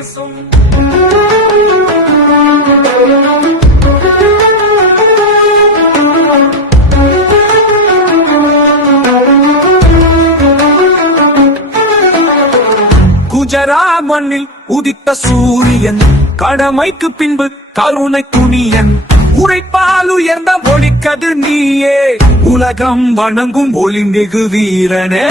பேசும். குஜரா மண்ணில் உதித்த சூரியன், கடமைக்கு பின்பு கருணை துணியன், உரைப்பால் உயர்ந்த ஒளிக்கது நீயே, உலகம் வணங்கும் ஒளிமிகு வீரனே.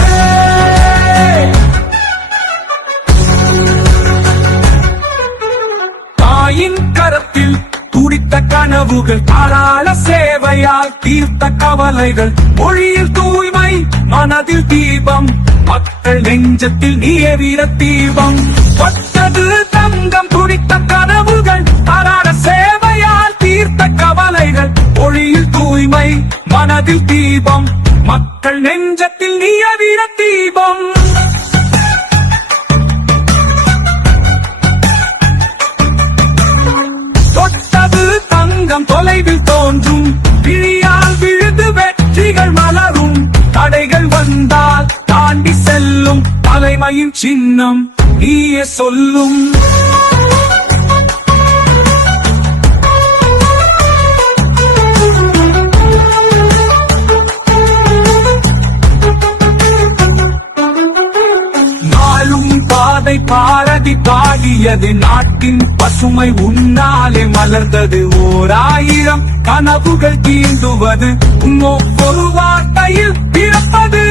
தாயின் கரத்தில் துடித்த கனவுகள், தாராள சேவையால் தீர்த்த கவலைகள், மொழியில் தூய்மை மனதில் தீபம், மக்கள் நெஞ்சத்தில் நீய வீர தீபம். ஒத்தது தங்கம் துடித்த கனவுகள், தாராள சேவையால் தீர்த்த கவலைகள், மொழியில் தூய்மை மனதில் தீபம், மக்கள் நெஞ்சத்தில் நீய வீர தீபம். தொட்டது தங்கம் தொலைவில் தோன்றும், விழியால் விழுது வெற்றிகள் மலரும், தடைகள் வந்தால் தாண்டி செல்லும், தலைமையின் சின்னம் நீயே சொல்லும். பாரதி பாடியது, நாட்டின் பசுமை உன்னாலே மலர்ந்தது, 1000 கனவுகள் தீண்டுவது, ஒவ்வொரு வார்த்தையில் பிறப்பது.